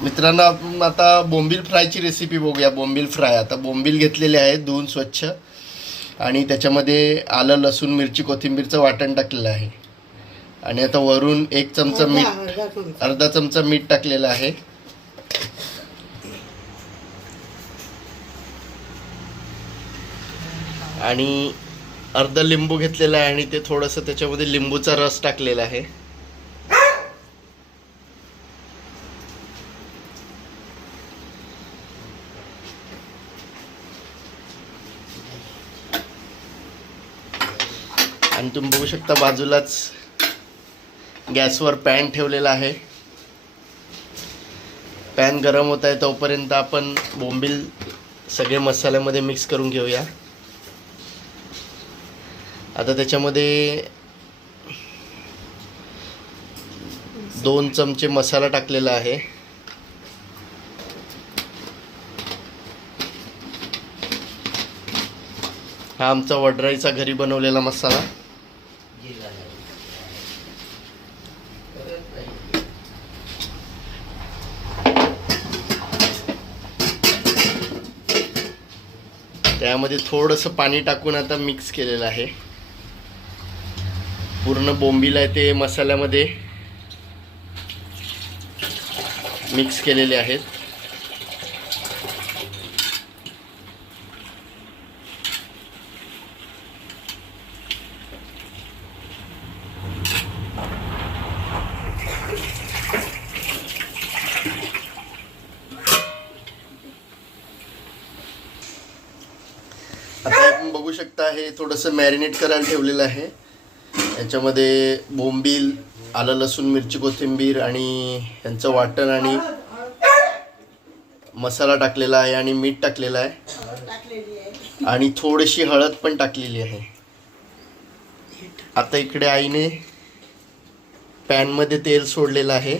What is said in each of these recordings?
मित्रांनो आपण आता बोंबील फ्रायची रेसिपी बघूया. बोंबील फ्राय. आता बोंबील घेतलेले आहे धुवून स्वच्छ. आणि त्याच्यामध्ये आलं लसूण मिरची कोथिंबीरचं वाटण टाकलेलं आहे. आणि आता वरून एक चमचा मीठ अर्धा चमचा मीठ टाकलेलं आहे. आणि अर्ध लिंबू घेतलेलं आहे आणि ते थोडंसं त्याच्यामध्ये लिंबूचा रस टाकलेला आहे. आणि तुम्ही बघू शकता बाजूलाच गॅसवर पॅन ठेवलेला आहे. पॅन गरम होत आहे तोपर्यंत आपण बोंबील सगळे मसाल्यामध्ये मिक्स करून घेऊया. आता त्याच्यामध्ये दोन चमचे मसाला टाकलेला आहे. हा आमचा वडराईचा घरी बनवलेला मसाला. त्यामध्ये थोडंसं पाणी टाकून आता मिक्स केलेलं आहे. पूर्ण बोंबील आहे ते मसाल्यामध्ये मिक्स केलेले आहेत आता आपण बघू शकता हे थोडंसं मॅरिनेट करायला ठेवलेलं आहे. याच्यामध्ये बोंबील आलं लसूण मिरची कोथिंबीर आणि यांचं वाटण आणि मसाला टाकलेला आहे आणि मीठ टाकलेलं आहे. आणि थोडीशी हळद पण टाकलेली आहे. आता इकडे आईने पॅनमध्ये तेल सोडलेलं आहे.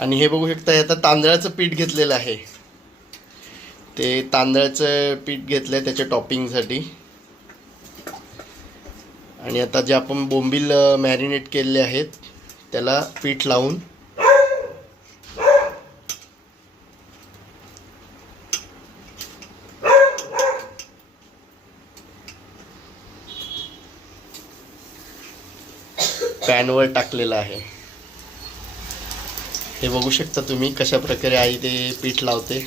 आणि हे बघू शकता आता तांदळाचं पीठ घेतलेलं आहे. ते तांदळाचं पीठ घेतलं आहे त्याच्या टॉपिंगसाठी. आणि आता जे आपण बोंबील मॅरिनेट केलेले आहेत त्याला पीठ लावून पॅनवर टाकलेलं आहे. हे बघू शकता तुम्ही कशा प्रकारे आई ते पीठ लावते.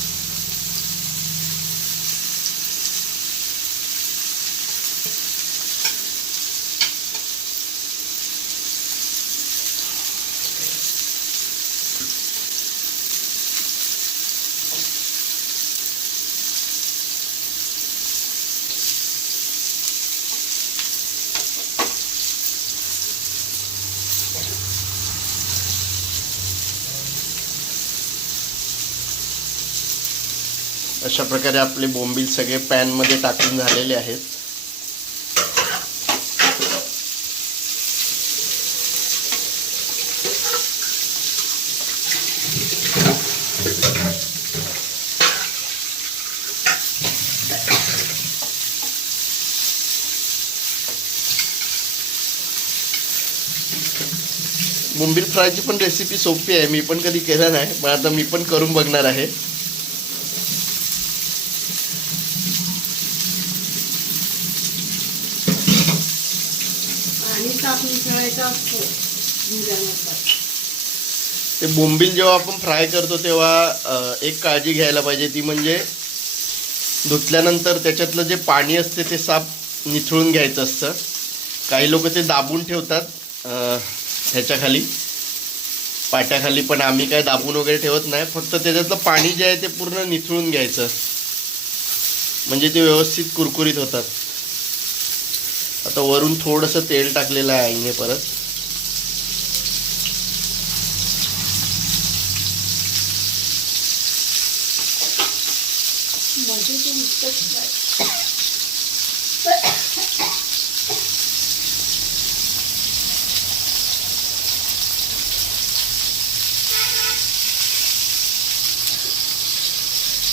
अशा प्रकारे आपले बोंबील सगळे पॅनमध्ये टाकून झालेले आहेत. बोंबील फ्रायची पण रेसिपी सोपी आहे. मी पण कधी केलं नाही पण आता मी पण करून बघणार आहे. असतो ते बोंबील जेव्हा आपण फ्राय करतो तेव्हा एक काळजी घ्यायला पाहिजे ती म्हणजे धुतल्यानंतर त्याच्यातलं जे पाणी असते ते साफ निथळून घ्यायचं असतं. काही लोक ते दाबून ठेवतात ह्याच्याखाली. पाट्याखाली पण आम्ही काय दाबून वगैरे ठेवत नाही फक्त त्याच्यातलं पाणी जे आहे ते पूर्ण निथळून घ्यायचं. म्हणजे ते व्यवस्थित कुरकुरीत होतात. आता वरून थोडंसं तेल टाकलेलं आहे आईने परत fry.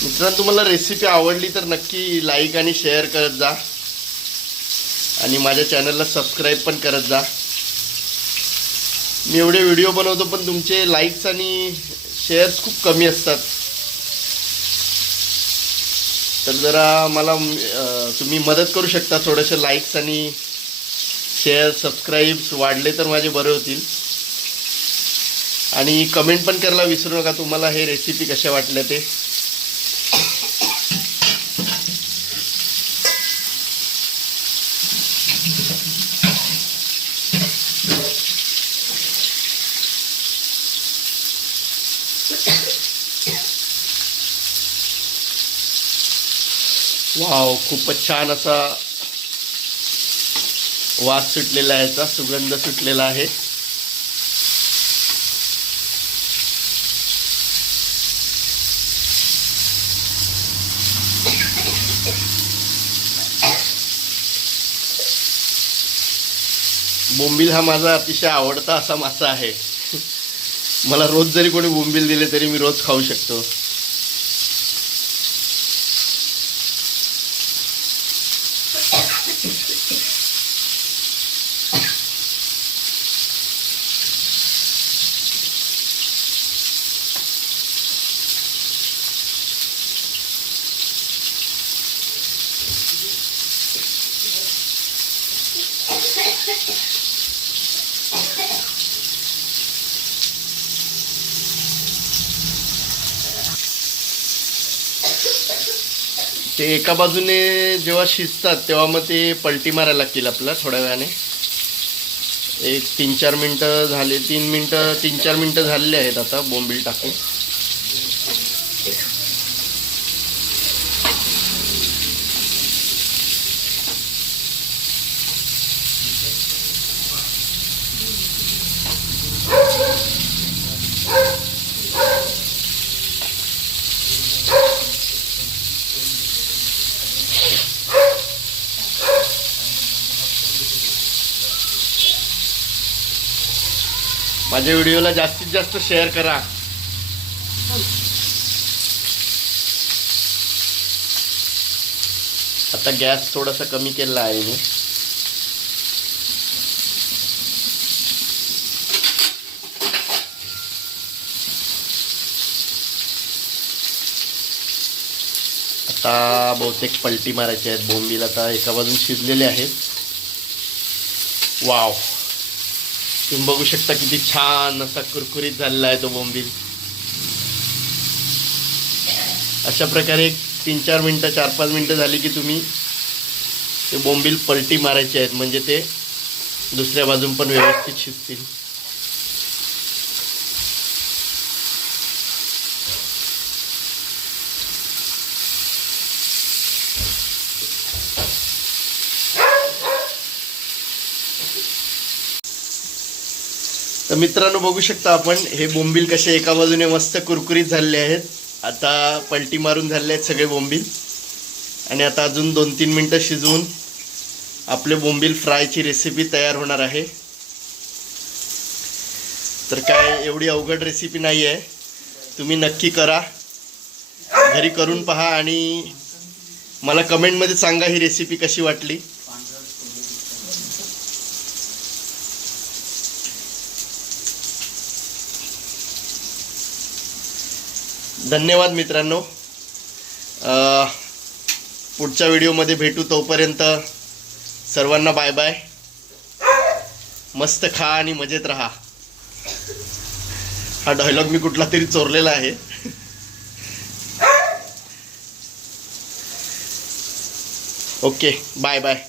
मित्रांनो तुम्हाला रेसिपी आवडली तर नक्की लाईक आणि शेअर करत जा आणि माझ्या चॅनलला सबस्क्राईब पण करत जा. मी एवढे व्हिडिओ बनवतो पण तुमचे लाईक्स आणि शेअर्स खूप कमी असतात. तर जरा मला तुम्ही मदत करू शकता. थोडेसे लाईक्स आणि शेअर सबस्क्राईब्स वाढले तर माझे बरे होतील. आणि कमेंट पण करायला विसरू नका. तुम्हाला हे रेसिपी कशा वाटल्या ते. वाव खूपच छान असा वास सुटलेला आहे याचा सुगंध सुटलेला आहे. बोंबील हा माझा अतिशय आवडता असा मासा आहे. मला रोज जरी कोणी बोंबील दिले तरी मी रोज खाऊ शकतो. ते एका बाजूने जेव्हा शिजतात तेव्हा मग ते पलटी मारायला लागतील आपल्याला थोड्या वेळाने. एक तीन चार मिनटं झाले तीन मिनटं तीन चार मिनटं झालेले आहेत आता बोंबील टाकून. माझ्या व्हिडिओला जास्तीत जास्त शेअर करा. आता गॅस थोडासा कमी केला आहे मी. आता बहुतेक पलटी मारायची आहेत. बोंबील आता एका बाजून शिजलेले आहेत. वाव तुम्ही बघू शकता किती छान असा कुरकुरीत झालेला आहे तो बोंबील. अशा प्रकारे तीन चार मिनटं चार पाच मिनटं झाली की तुम्ही ते बोंबील पलटी मारायचे आहेत. म्हणजे ते दुसऱ्या बाजून पण व्यवस्थित शिजतील. तर मित्रांनो बघू शकता आपण हे बोंबील कसे एका बाजूने मस्त कुरकुरीत झालेले आहेत. आता पलटी मारून झालेले आहेत सगळे बोंबील. आणि आता अजून दोन तीन मिनटं शिजवून आपले बोंबील फ्रायची रेसिपी तयार होणार आहे. तर काय एवढी अवघड रेसिपी नाही आहे तुम्ही नक्की करा. घरी करून पहा आणि मला कमेंटमध्ये सांगा ही रेसिपी कशी वाटली. धन्यवाद मित्रांनो. पुढच्या व्हिडिओमध्ये भेटू तोपर्यंत सर्वांना बाय बाय. मस्त खा आणि मजेत राहा. हा डायलॉग मी कुठला तरी चोरलेला आहे. Okay bye bye.